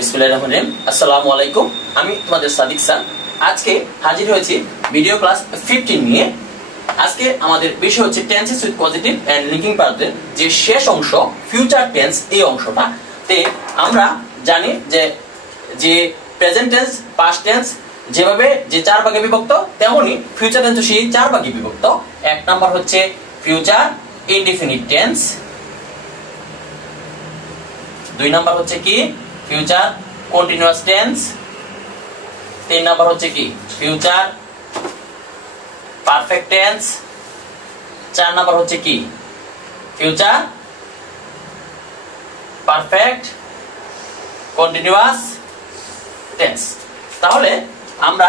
বিসমিল্লাহির রহমানির রহিম। আসসালামু আলাইকুম। আমি তোমাদের সাদিক স্যার। আজকে হাজির হয়েছি ভিডিও ক্লাস 15 নিয়ে। আজকে আমাদের বিষয় হচ্ছে tenses with positive and linking পার্টের যে শেষ অংশ ফিউচার টেন্স, এই অংশটা তে আমরা জানি যে প্রেজেন্ট টেন্স, পাস্ট টেন্স যেভাবে যে চার ভাগে বিভক্ত, তেমনি ফিউচার টেন্স সেই চার ভাগে বিভক্ত। এক নাম্বার হচ্ছে ফিউচার ইনডিফিনিট টেন্স, দুই নাম্বার হচ্ছে কি ফিউচার কন্টিনিউয়াস টেন্স, তিন নাম্বার হচ্ছে কি ফিউচার পারফেক্ট টেন্স, চার নাম্বার হচ্ছে কি ফিউচার পারফেক্ট কন্টিনিউয়াস টেন্স। তাহলে আমরা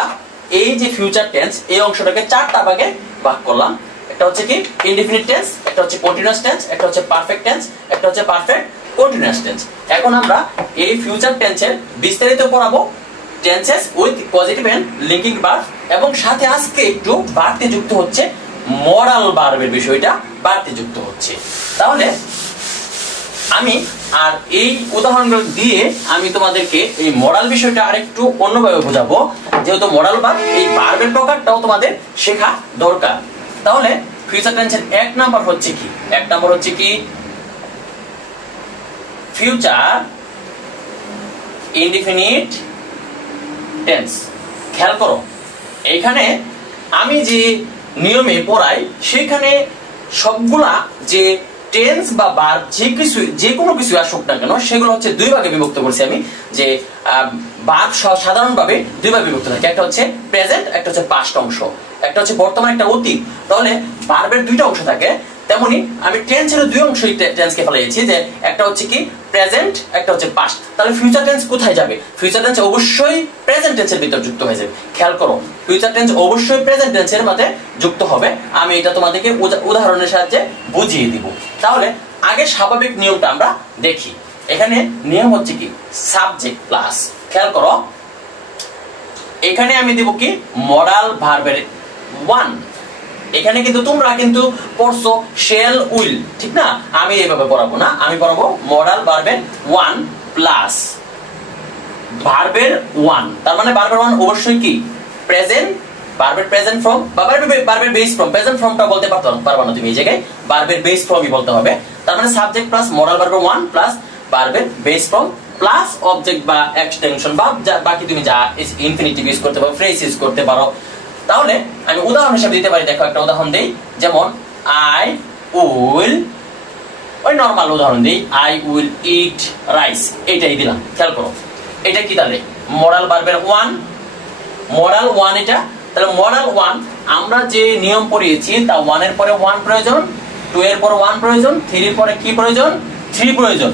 এই যে ফিউচার টেন্স এই অংশটাকে চারটা ভাগে ভাগ করলাম। একটা হচ্ছে কি ইনডিফিনিট টেন্স, একটা হচ্ছে কন্টিনিউয়াস টেন্স, একটা হচ্ছে পারফেক্ট টেন্স, একটা হচ্ছে পারফেক্ট কন্টিনিউয়াস টেন্স। এখন আমরা এই ফিউচার টেন্সের বিস্তারিত পড়াবো, tenses with positive and linking verb, এবং সাথে আজকে একটু বাড়তি যুক্ত হচ্ছে মডাল ভার্বের বিষয়টা বাড়তি যুক্ত হচ্ছে। তাহলে আমি আর এই উদাহরণগুলো দিয়ে আমি তোমাদেরকে এই মডাল বিষয়টা আরেকটু অন্যভাবে বোঝাবো, যেহেতু মডাল ভার্ব এই ভার্বের প্রকারটাও তোমাদের শেখা দরকার। তাহলে ফিউচার টেন্সের এক নাম্বার হচ্ছে কি, এক নাম্বার হচ্ছে কি ফিউচার ইনডিফিনিট টেন্স। খেয়াল করো, এখানে আমি যে নিয়মে পড়াই সেখানে সবগুলা যে টেন্স বা ভার্ব যে কোনো কিছু আসুক না কেন সেগুলো হচ্ছে দুই ভাগে বিভক্ত করছি আমি। যে ভার্ব সাধারণভাবে দুই ভাগে বিভক্ত থাকে, একটা হচ্ছে প্রেজেন্ট, একটা হচ্ছে পাস্ট অংশ, একটা হচ্ছে বর্তমান, একটা অতীত। তাহলে ভার্বের দুইটা অংশ থাকে, তেমনি আমি টেন্সের দুই অংশই টেন্সকে ফেলাইছি, যে একটা হচ্ছে কি প্রেজেন্ট, একটা হচ্ছে পাস্ট। তাহলে ফিউচার টেন্স কোথায় যাবে? ফিউচার টেন্স অবশ্যই প্রেজেন্ট টেন্সের ভিতর যুক্ত হয়ে যাবে। খেয়াল করো, ফিউচার টেন্স অবশ্যই প্রেজেন্ট টেন্সের মধ্যে যুক্ত হবে। আমি এটা তোমাদেরকে উদাহরণের সাহায্যে বুঝিয়ে দিব। তাহলে আগে স্বাভাবিক নিয়মটা আমরা দেখি। এখানে নিয়ম হচ্ছে কি সাবজেক্ট প্লাস, খেয়াল করো এখানে আমি দেব কি মডাল ভার্বের ওয়ান। এখানে কিন্তু তোমরা কিন্তু পড়ছো শেল উইল, ঠিক না? আমি এইভাবে পড়াবো না, আমি পড়াবো মডাল ভার্বের ওয়ান প্লাস ভার্বের ওয়ান। তার মানে ভার্বের ওয়ান অবশ্যই কি প্রেজেন্ট, ভার্বের প্রেজেন্ট ফর্ম বা ভার্বের বেস ফর্ম। প্রেজেন্ট ফর্মটা বলতে পারবা না তুমি, এই জায়গায় ভার্বের বেস ফর্মই বলতে হবে। তার মানে সাবজেক্ট প্লাস মডাল ভার্বের ওয়ান প্লাস ভার্বের বেস ফর্ম প্লাস অবজেক্ট বা এক্সটেনশন বা বাকি তুমি যা ইনফিনিটিভ ইউজ করতে পারো, ফ্রেজ ইউজ করতে পারো। তাহলে আমি উদাহরণ হিসেবে দিতে পারি, দেখো একটা উদাহরণ দেই, যেমন আই উইল, ওই নরমাল উদাহরণ দেই, আই উইল ইট রাইস, এইটাই দিলাম। খেয়াল করো এটা কি তাহলে মডাল ভার্বের ওয়ান, মডাল ওয়ান এটা। তাহলে মডাল ওয়ান আমরা যে নিয়ম পড়িয়েছি তা ওয়ান এর পরে ওয়ান প্রয়োজন, টু এর পরে ওয়ান প্রয়োজন, থ্রি এর পরে কি প্রয়োজন থ্রি প্রয়োজন,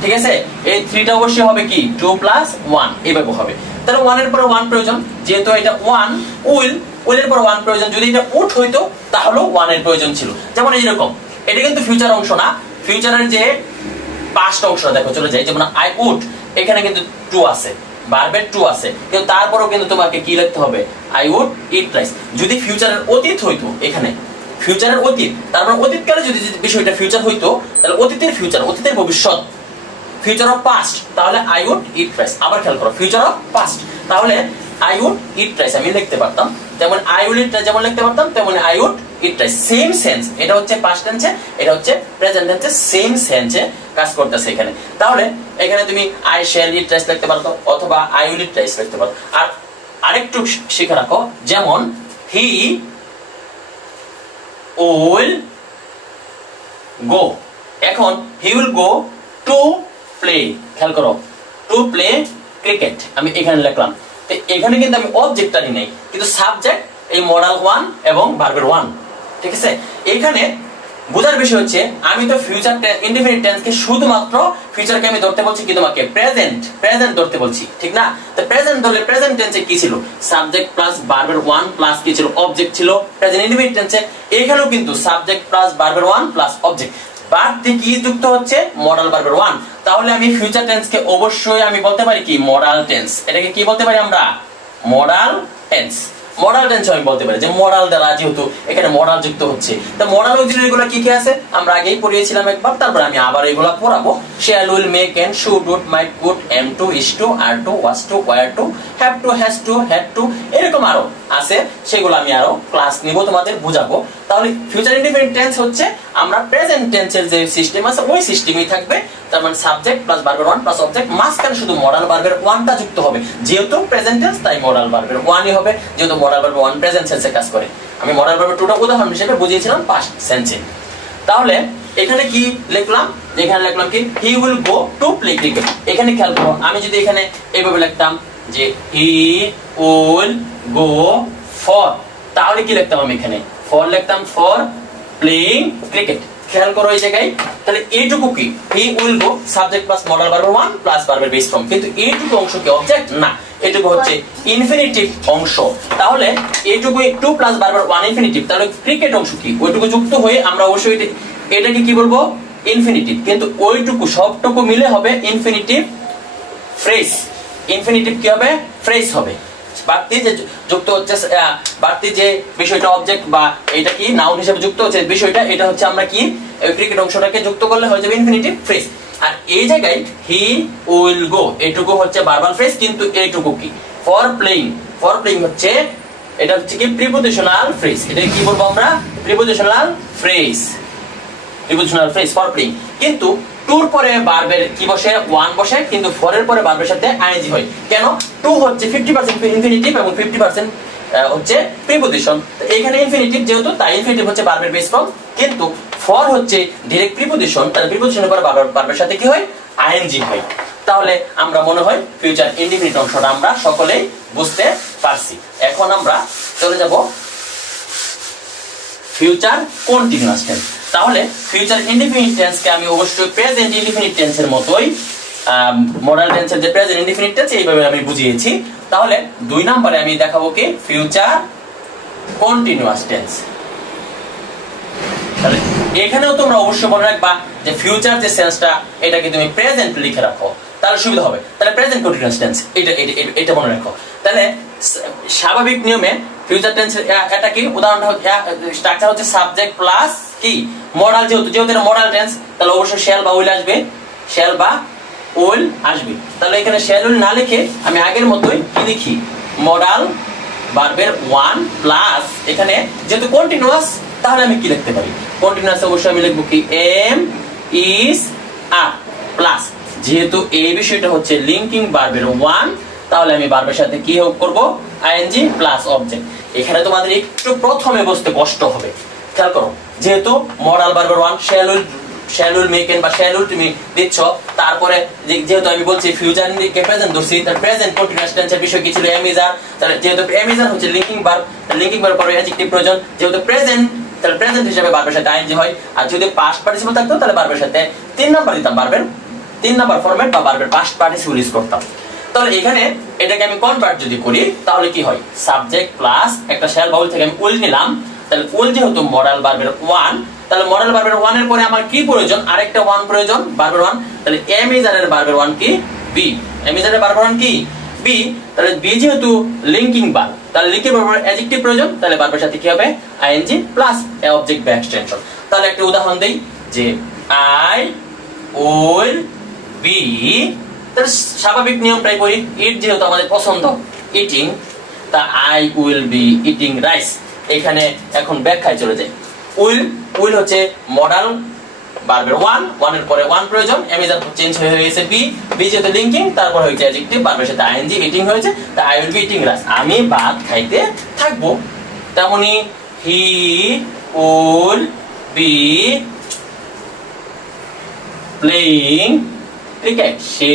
ঠিক আছে? এই থ্রিটা অবশ্যই হবে কি টু প্লাস ওয়ান, এইভাবে হবে। তাহলে ওয়ান এর পরে ওয়ান প্রয়োজন, যেহেতু এটা ওয়ান উইল, উইল এর পরে ওয়ান প্রয়োজন। যদি এটা উড হইতো তাহলেও ওয়ান এর প্রয়োজন ছিল। যেমন এইরকম, এটা কিন্তু ফিউচার অংশ না, ফিউচারের যে পাস্ট অংশ দেখো চলে যায়। যেমন আই উড, এখানে কিন্তু টু আছে, ভার্বের টু আছে, কিন্তু তারপরেও কিন্তু তোমাকে কি লিখতে হবে আই উড ইট রাইস। যদি ফিউচারের অতীত হইতো, এখানে ফিউচারের অতীত, তারপর অতীতকালে যদি বিষয়টা ফিউচার হইতো তাহলে অতীতের ফিউচার, অতীতের ভবিষ্যৎ, ফিউচার অফ পাস্ট, তাহলে আই উড ইট রাইস। আবার খেয়াল করো ফিউচার অফ পাস্ট, তাহলে আই উড ইট রাইস আমি লিখতে পারতাম। যেমন আই উইল ইট রাইস যেমন লিখতে পারতাম, তেমন I would eat rice. Same sense, এটা হচ্ছে পাস্ট টেন্সে, এটা হচ্ছে প্রেজেন্ট টেন্সে, সেম সেন্সে কাজ করতেছে এখানে। তাহলে এখানে তুমি আই শ্যাল ইট রাইস লিখতে পারতো, অথবা আই উইল ইট রাইস লিখতে পারো। আর আরেকটু শিখে রাখো, যেমন হি উইল গো, এখন he will go to play, খেয়াল করো টু প্লে ক্রিকেট আমি এখানে লিখলাম। তো এখানে কিন্তু আমি অবজেক্টটা নিই নাই, কিন্তু সাবজেক্ট এই মডাল ওয়ান এবং ভার্বের ওয়ান, ঠিক আছে? এখানে বোঝার বিষয় হচ্ছে আমি তো ফিউচার ইনডিফিনিট টেন্সকে শুধুমাত্র ফিউচারকে আমি ধরতে বলছি কি তোমাকে প্রেজেন্ট ধরতে বলছি, ঠিক না? তো প্রেজেন্ট ধরলে প্রেজেন্ট টেন্সে কি ছিল সাবজেক্ট প্লাস ভার্বের ওয়ান প্লাস কি ছিল অবজেক্ট ছিল। প্রেজেন্ট ইনডিফিনিট টেন্সে এখানেও কিন্তু সাবজেক্ট প্লাস ভার্বের ওয়ান প্লাস অবজেক্ট, বাড়তি কি যুক্ত হচ্ছে মডাল ভার্বের ওয়ান। তাহলে আমি ফিউচার টেন্সকে অবশ্যই আমি বলতে পারি কি মডাল টেন্স। এটাকে কি বলতে পারি আমরা মডাল টেন্স। মডাল টেন্স আমি বলতে পারি যে মডাল দ্বারা, যেহেতু এখানে মডাল যুক্ত হচ্ছে। তো মডাল অক্সিলারি গুলো কি কি আছে আমরা আগেই পড়িয়েছিলাম একবার, তারপর আমি আবার এগুলো পড়াবো। shall, will, may, can, should, would, might, could, am to, is to, are to, was to, were to, have to, has to, had to, এরকম আরো আছে, সেগুলো আমি আরো ক্লাস নিব, তোমাদের বুঝাবো। তাহলে ফিউচার ইনডিফিনিট টেন্স হচ্ছে আমরা প্রেজেন্ট টেন্সের যে সিস্টেম আছে ওই সিস্টেমই থাকবে। তার মানে সাবজেক্ট প্লাস ভার্বের ওয়ান প্লাস অবজেক্ট, মাঝখানে শুধু মডাল ভার্বের ওয়ানটা যুক্ত হবে। যেহেতু প্রেজেন্ট টেন্স তাই মডাল ভার্বের ওয়ানই হবে, যেহেতু মডাল ভার্বের ওয়ান প্রেজেন্ট টেন্সে কাজ করে। আমি মডাল ভার্বের টুটা উদাহরণ হিসেবে বুঝিয়েছিলাম পাস্ট টেন্সে। তাহলে এখানে কি লিখলাম, এখানে লিখলাম কি he will go to play cricket. এখানে খেয়াল করো, আমি যদি এখানে এইভাবে লিখতাম যে হি উইল গো ফর, তাহলে কি লিখতাম আমি এখানে ফর লিখতাম, ফর প্লেইং ক্রিকেট। খেয়াল করো এই জায়গায়, তাহলে এইটুকু কি he will go subject plus modal ভার্বের ওয়ান প্লাস ভার্বের বেস ফর্ম, কিন্তু এইটুকু অংশ কি অবজেক্ট না, এটুকু হচ্ছে ইনফিনিটিভ অংশ। তাহলে এইটুকু টু প্লাস ভার্বের ওয়ান ইনফিনিটিভ, তাহলে ক্রিকেট অংশ কি ওইটুকু যুক্ত হয়ে আমরা অবশ্যই এটাকে কি বলবো ইনফিনিটিভ, কিন্তু ওইটুকু সবটুকু মিলে হবে ইনফিনিটিভ ফ্রেজ। ইনফিনিটিভ কি হবে ফ্রেজ হবে। বাড়তি যে যুক্ত হচ্ছে, বাড়তি যে বিষয়টা অবজেক্ট বা এটা কি নাউন হিসেবে যুক্ত হচ্ছে বিষয়টা, এটা হচ্ছে আমরা কি ক্রিকেট অংশটাকে যুক্ত করলে হয়ে যাবে ইনফিনিটিভ ফ্রেজ। আর এই জায়গায় হি উইল গো এটুকু হচ্ছে ভার্বাল ফ্রেজ, কিন্তু এইটুকু কি ফর প্লেইং। ফর প্লেইং হচ্ছে এটা হচ্ছে কি প্রিপোজিশনাল ফ্রেজ। এটা কি বলবো আমরা prepositional phrase, prepositional phrase for playing. কিন্তু টুর পরে ভার্বের কি বসে ওয়ান বসে, কিন্তু ফর এর পরে ভার্বের সাথে আইএনজি হয়। কেন? টু হচ্ছে 50% ইনফিনিটিভ এবং 50% হচ্ছে প্রিপোজিশন। এখানে ইনফিনিটিভ যেহেতু তাই ইনফিনিটিভ হচ্ছে ভার্বের বেস ফর্ম, কিন্তু ফর হচ্ছে ডাইরেক্ট প্রিপোজিশন, তার প্রিপোজিশনের পরে ভার্বের সাথে কি হয় আইএনজি হয়। তাহলে আমরা মনে হয় ফিউচার ইনডিফিনিট অংশটা আমরা সকলেই বুঝতে পারছি। এখন আমরা চলে যাব ফিউচার কন্টিনিউয়াস টেন্স। তাহলে ফিউচার ইনডিফিনিট টেন্সকে আমি অবশ্যই প্রেজেন্ট ইনডিফিনিট টেন্সের মতোই মডাল টেন্সের যে প্রেজেন্ট ইনডিফিনিট টেন্স এইভাবে আমি বুঝিয়েছি। তাহলে 2 নম্বরে আমি দেখাবো কি ফিউচার কন্টিনিউয়াস টেন্স। তাহলে এখানেও তোমরা অবশ্যই মনে রাখবা যে ফিউচার যে সেন্সটা এটাকে তুমি প্রেজেন্ট লিখে রাখো, তাহলে সুবিধা হবে। তাহলে প্রেজেন্ট কন্টিনিউয়াস টেন্স এটা মনে রাখো। তাহলে স্বাভাবিক নিয়মে ফিউচার টেন্সের এটা কি উদাহরণটা স্ট্রাকচার হচ্ছে সাবজেক্ট প্লাস কি মডাল, যেহেতু এটা মডাল টেন্স তাহলে অবশ্যই শ্যাল বা উইল আসবে, শ্যাল বা উইল আসবে। তাহলে এখানে শ্যাল উইল না লিখে আমি আগের মতোই কি লিখি মডাল ভার্বের ওয়ান প্লাস এখানে যেহেতু কন্টিনিউয়াস তাহলে আমি কি লিখতে পারি কন্টিনিউয়াস অবশ্যই আমি লিখব কি এম ইজ আর প্লাস, যেহেতু এই বিষয়টা হচ্ছে লিংকিং ভার্বের ওয়ান তাহলে আমি ভার্বের সাথে কি করব আইএনজি প্লাস অবজেক্ট। এখানে তোমাদের একটু প্রথমে বুঝতে কষ্ট হবে, খেয়াল করো যেহেতু মডাল ভার্বের ওয়ান শ্যাল উইল মেক বা শ্যাল উইল তুমি দিচ্ছ, তারপরে যেহেতু আমি বলছি ফিউচার কে প্রেজেন্ট ধরছি, তার প্রেজেন্ট কন্টিনিউয়াস টেন্সের বিষয় কি ছিল এম ইজ আর, তাহলে যেহেতু এম ইজ আর হচ্ছে লিংকিং ভার্ব, লিংকিং ভার্ব পরে অ্যাডজেক্টিভ প্রয়োজন, যেহেতু প্রেজেন্ট তাহলে প্রেজেন্ট হিসেবে ভার্বের সাথে আইএনজি হয়। আর যদি পাস্ট পার্টিসিপল থাকতো তাহলে ভার্বের সাথে 3 নাম্বার দিতাম, ভার্বের 3 নাম্বার ফরম্যাট বা ভার্বের পাস্ট পার্টিসিপল ইউজ করতাম। তাহলে এখানে এটাকে আমি কনভার্ট যদি করি তাহলে কি হয় সাবজেক্ট প্লাস একটা শ্যাল বাউল থেকে আমি উইল নিলাম, তাহলে উইল যেহেতু মডাল ভার্বের ওয়ান, তাহলে মডাল ভার্বের ওয়ান এর পরে আমার কি প্রয়োজন আরেকটা ওয়ান প্রয়োজন ভার্বের ওয়ান, তাহলে এম ইজ আর এর ভার্বের ওয়ান কি বি, এম ইজ আর এর ভার্বের ওয়ান কি বি, তাহলে বি যেহেতু লিংকিং ভার্ব তাহলে লিংকিং ভার্বের অ্যাডজেক্টিভ প্রয়োজন, তাহলে ভার্বের সাথে কি হবে আইএনজি প্লাস অবজেক্ট বা এক্সটেনশন। তাহলে একটা উদাহরণ দেই যে আই উইল বি, তাহলে স্বাভাবিক নিয়মটাই করি, ইট যেহেতু আমাদের পছন্দ ইটিং, তা I will be eating rice. এখানে এখন ব্যাখ্যায় চলে যায়, উইল হচ্ছে মডাল ভার্বের ওয়ান, ওয়ান এর পরে ওয়ান প্রয়োজন, এম ইজ আর চেঞ্জ হয়ে গেছে বি, বি যেহেতু লিংকিং তারপর হয়েছে অ্যাডজেক্টিভ ভার্বের সাথে আইএনজি ইটিং হয়েছে, তা I will be eating rice, আমি ভাত খাইতে থাকবো। তেমনি he will be playing cricket, say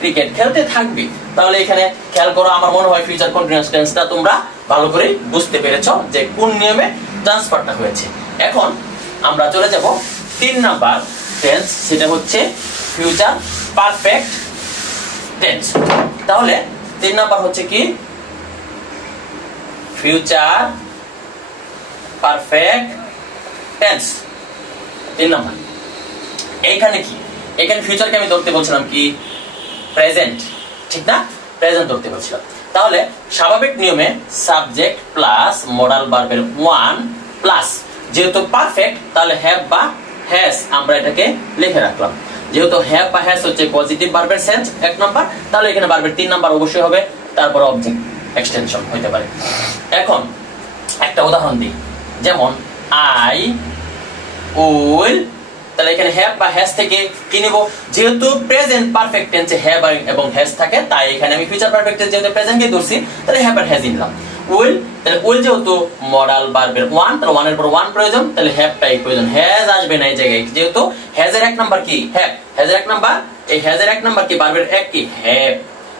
cricket খেলতে থাকবে। তাহলে এখানে খেয়াল করো আমার মনে হয় ফিউচার কন্টিনিউয়াস টেন্সটা তোমরা ভালো করে বুঝতে পেরেছো যে কোন নিয়মে ট্রান্সফারটা হয়েছে। এখন আমরা চলে যাব 3 নাম্বার টেন্স, সেটা হচ্ছে ফিউচার পারফেক্ট টেন্স। তাহলে 3 নাম্বার হচ্ছে কি ফিউচার পারফেক্ট টেন্স। 3 নাম্বার এইখানে কি, এখানে ফিউচারকে আমি ধরতে বলছিলাম কি প্রেজেন্ট, ঠিক না, প্রেজেন্ট ধরতে বলছিলাম। তাহলে স্বাভাবিক নিয়মে সাবজেক্ট প্লাস মডাল ভার্বের ওয়ান প্লাস যেহেতু পারফেক্ট তাহলে হ্যাভ বা হ্যাজ আমরা এটাকে লিখে রাখলাম। যেহেতু হ্যাভ বা হ্যাজ হচ্ছে পজিটিভ ভার্বের সেন্স এক নাম্বার, তাহলে এখানে ভার্বের 3 নাম্বার অবশ্যই হবে, তারপর অবজেক্ট এক্সটেনশন হইতে পারে। এখন একটা উদাহরণ দিই, যেমন আই উইল, তাহলে এখানে হ্যাভ বা হ্যাজ থেকে কি নিব, যেহেতু প্রেজেন্ট পারফেক্ট টেন্সে হ্যাভ এবং হ্যাজ থাকে তাই এখানে আমি ফিউচার পারফেক্ট টেন্স যেহেতু প্রেজেন্টকে ধরছি তাহলে হ্যাভ আর হ্যাজ নিলাম। উইল, তাহলে উইল যেহেতু মডাল ভার্বের ওয়ান, তাহলে ওয়ানের পর ওয়ান প্রয়োজন, তাহলে হ্যাভ টাই প্রয়োজন, হ্যাজ আসবে না এই জায়গায়, যেহেতু হ্যাজ এর এক নাম্বার কি হ্যাভ, হ্যাজ এর এক নাম্বার, এই হ্যাজ এর এক নাম্বার কি ভার্বের এক কি হ্যাভ,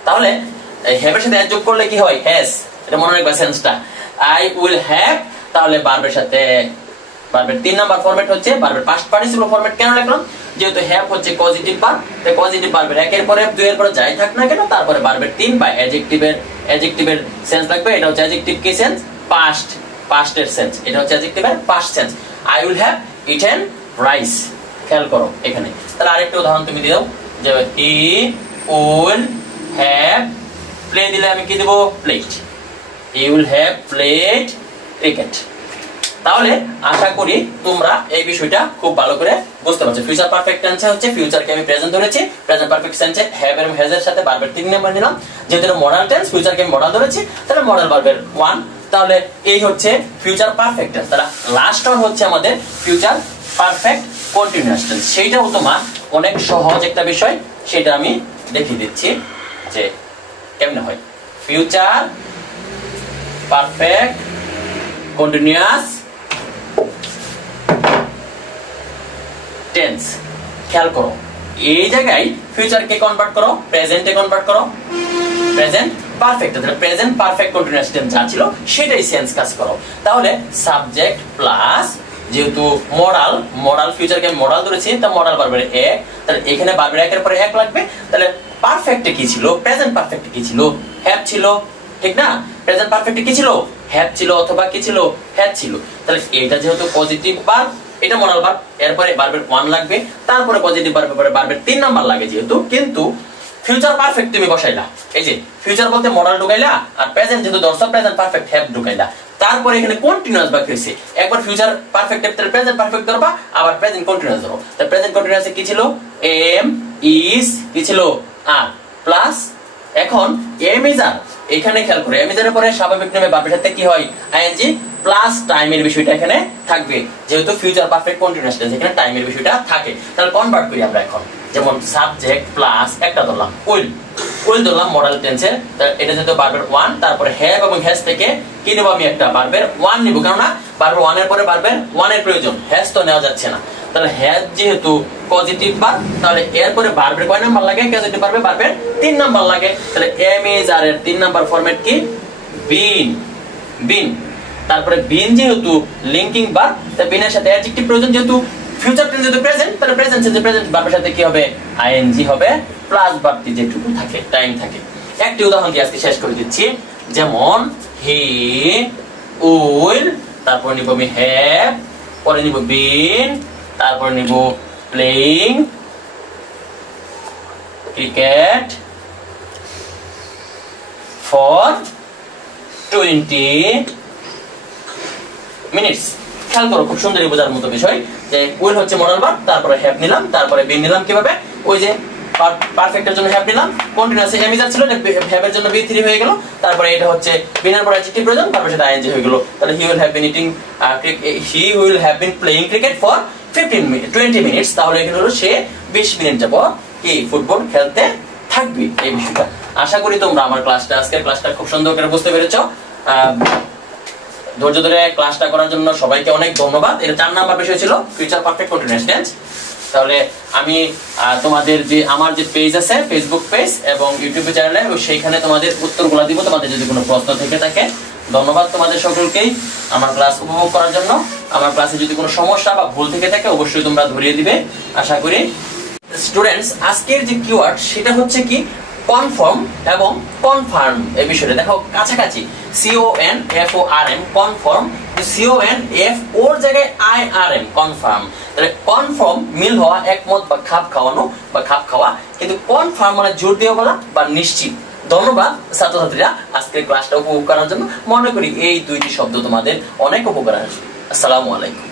তাহলে এই হ্যাভ এর সাথে যোগ করলে কি হয় হ্যাজ, এটা মনে রাখবা সেন্সটা। আই উইল হ্যাভ, তাহলে ভার্বের সাথে ভার্বের 3 নাম্বার ফরম্যাট হচ্ছে ভার্বের পাস্ট পার্টিসিপল ফরম্যাট কেন লিখলাম, যেহেতু হ্যাভ হচ্ছে পজিটিভ ভার্ব, তাই পজিটিভ ভার্বের একের পরে দুই এর পরে যাই থাক না কেন তারপরে ভার্বের 3 বা অ্যাডজেক্টিভের সেন্স লাগবে, এটা হচ্ছে অ্যাডজেক্টিভ কি সেন্স পাস্টের সেন্স, এটা হচ্ছে অ্যাডজেক্টিভের past sense. I will have eaten rice, খেয়াল করো এখানে। তাহলে আরেকটা উদাহরণ তুমি দিও, যে হি উইল হ্যাভ, প্লে দিলে আমি কি দেব played, he will have played cricket. তাহলে আশা করি তোমরা এই বিষয়টা খুব ভালো করে বুঝতে পারছো। ফিউচার পারফেক্ট টেন্সে হচ্ছে ফিউচারকে আমি প্রেজেন্ট ধরেছি, প্রেজেন্ট পারফেক্ট টেন্সে হ্যাভ এবং হ্যাজ এর সাথে ভার্বের 3 নাম্বার নিলাম, যেহেতু মডাল টেন্স ফিউচারকে আমি মডাল ধরেছি তাহলে মডাল ভার্বের 1, তাহলে এই হচ্ছে ফিউচার পারফেক্ট টেন্স। তাহলে লাস্ট ওয়ান হচ্ছে আমাদের ফিউচার পারফেক্ট কন্টিনিউয়াস টেন্স, সেইটাও তোমার অনেক সহজ একটা বিষয়, সেটা আমি দেখিয়ে দিচ্ছি যে কেমনে হয়। ফিউচার পারফেক্ট কন্টিনিউয়াস টেন্স, খেয়াল করো এই জায়গায় ফিউচারকে কনভার্ট করো প্রেজেন্টে কনভার্ট করো, প্রেজেন্ট পারফেক্ট, তাহলে প্রেজেন্ট পারফেক্ট কন্টিনিউয়াস টেন্স যা ছিল সেটাই সেন্স কাজ করো। তাহলে সাবজেক্ট প্লাস যেহেতু মডাল ফিউচারকে মডাল ধরেছি তা মডাল ভার্বের এক, তাহলে এখানে ভার্বের একের পরে এক লাগবে, তাহলে পারফেক্টে কি ছিল, প্রেজেন্ট পারফেক্টে কি ছিল হ্যাভ ছিল, ঠিক না, প্রেজেন্ট পারফেক্টে কি ছিল হ্যাভ ছিল অথবা কি ছিল হ্যাড ছিল, তাহলে এটা যেহেতু পজিটিভ ভার্ব এটা মডাল ভার্ব, এরপরে ভার্বের 1 লাগবে, তারপরে পজিটিভ ভার্বের পরে ভার্বের 3 নাম্বার লাগে যেহেতু, কিন্তু ফিউচার পারফেক্ট তুমি বসাইলা, এই যে ফিউচার বলতে মডাল ঢুকাইলা আর প্রেজেন্ট যেহেতু দর্শক প্রেজেন্ট পারফেক্ট হ্যাভ ঢুকাইলা, তারপরে এখানে কন্টিনিউয়াস বাকি হইছে, একবার ফিউচার পারফেক্ট এর প্রেজেন্ট পারফেক্ট ধরবা আবার প্রেজেন্ট কন্টিনিউয়াস ধরো, তাহলে প্রেজেন্ট কন্টিনিউয়াসে কি ছিল এম ইজ কি ছিল আর প্লাস, এখন এম ইজ আর এখানে খেয়াল করে এম ইজ এর পরে স্বাভাবিক নিয়মে ভার্বের সাথে কি হয় আইএনজি প্লাস টাইমের বিষয়টা এখানে থাকবে, যেহেতু ফিউচার পারফেক্ট কন্টিনিউয়াস টেন্স এখানে টাইমের বিষয়টা থাকে। তাহলে কনভার্ট করি আমরা এখন, যেমন সাবজেক্ট প্লাস একটা ধরলাম উইল ধরলাম মডাল টেন্সের, এটা যেহেতু ভার্বের 1, তারপরে হ্যাভ এবং হ্যাজ থেকে কি নেব আমি একটা ভার্বের 1 নিব, কারণ ভার্বের 1 এর পরে ভার্বের 1 এর প্রয়োজন, হ্যাজ তো নেওয়া যাচ্ছে না, তাহলে হ্যাজ যেহেতু পজিটিভ ভার্ব তাহলে এরপরে ভার্বের কয় নাম্বার লাগে, পজিটিভ ভার্বে ভার্বের 3 নাম্বার লাগে, তাহলে এম ইজ আর এর 3 নাম্বার ফরম্যাট কি বিন, তারপরে বিন যেহেতু লিংকিং ভার্ব তাই বিনের সাথে অ্যাডজেক্টিভ প্রয়োজন, যেহেতু ফিউচার টেন্স যেহেতু প্রেজেন্ট তাহলে প্রেজেন্ট টেন্সে প্রেজেন্ট ভার্বের সাথে কি হবে আইএনজি হবে প্লাস ভার্বটি যেটুকু থাকে টাইম থাকে। একটি উদাহরণ দিয়ে আজকে শেষ করে দিচ্ছি, যেমন হি উইল, তারপর নিব আমি হ্যাভ, পরে নিব বিন, তারপর নিব প্লেইং ক্রিকেট ফর 20 মিনিটস। খেয়াল করো খুব সুন্দরই বোঝার মতো বিষয়, যে উইল হচ্ছে মডাল ভার্ব, তারপরে হ্যাভ নিলাম, তারপরে বিন নিলাম, কিভাবে ওই যে পারফেক্টের জন্য হ্যাভ নিলাম, কন্টিনিউয়াস এম ইজ আর ছিল, হ্যাভের জন্য বি3 হয়ে গেল, তারপরে এটা হচ্ছে বিনের পরে অ্যাডজেক্টিভ প্রয়োজন, ভার্বের সাথে আইএনজি হয়ে গেল, তাহলে হি will have been playing cricket for 20 minutes, তাহলে এখানে হলো সে 20 মিনিট যাবত কি ফুটবল খেলতে থাকবে। এই বিষয়টা আশা করি তোমরা আমার আজকের ক্লাসটা খুব সুন্দর করে বুঝতে পেরেছো। ধৈর্য ধরে ক্লাসটা করার জন্য সবাইকে অনেক ধন্যবাদ। এটা 4 নাম্বার বিষয় ছিল ফিউচার পারফেক্ট কন্টিনিউয়াস টেন্স। তাহলে আমি তোমাদের যে আমার যে পেজ আছে ফেসবুক পেজ এবং ইউটিউব চ্যানেলে সেইখানে তোমাদের উত্তরগুলো দিব, তোমাদের যদি কোনো প্রশ্ন থেকে থাকে। ধন্যবাদ তোমাদের সকলকেই আমার ক্লাস উপভোগ করার জন্য। আমার ক্লাসে যদি কোনো সমস্যা বা ভুল থেকে থাকে অবশ্যই তোমরা ধরিয়ে দিবে আশা করি। স্টুডেন্টস, আজকের যে কিওয়ার্ড সেটা হচ্ছে কি কনফার্ম এবং কনফার্ম। এই বিষয়টা দেখো কাছাকাছি, CONFORM কনফার্ম, CONF ওর জায়গায় IRM কনফার্ম। তাহলে কনফার্ম মিল হওয়া, একমত বা খাপ খাওয়ানো বা খাপ খাওয়া, কিন্তু কনফার্ম মানে জোর দিয়ে বলা বা নিশ্চিত, ধন্যবাদ ছাত্রছাত্রীরা আজকের ক্লাসটা উপভোগ করার জন্য। মনে করি এই দুইটি শব্দ তোমাদের অনেক উপকার আসবে। আসসালামু আলাইকুম।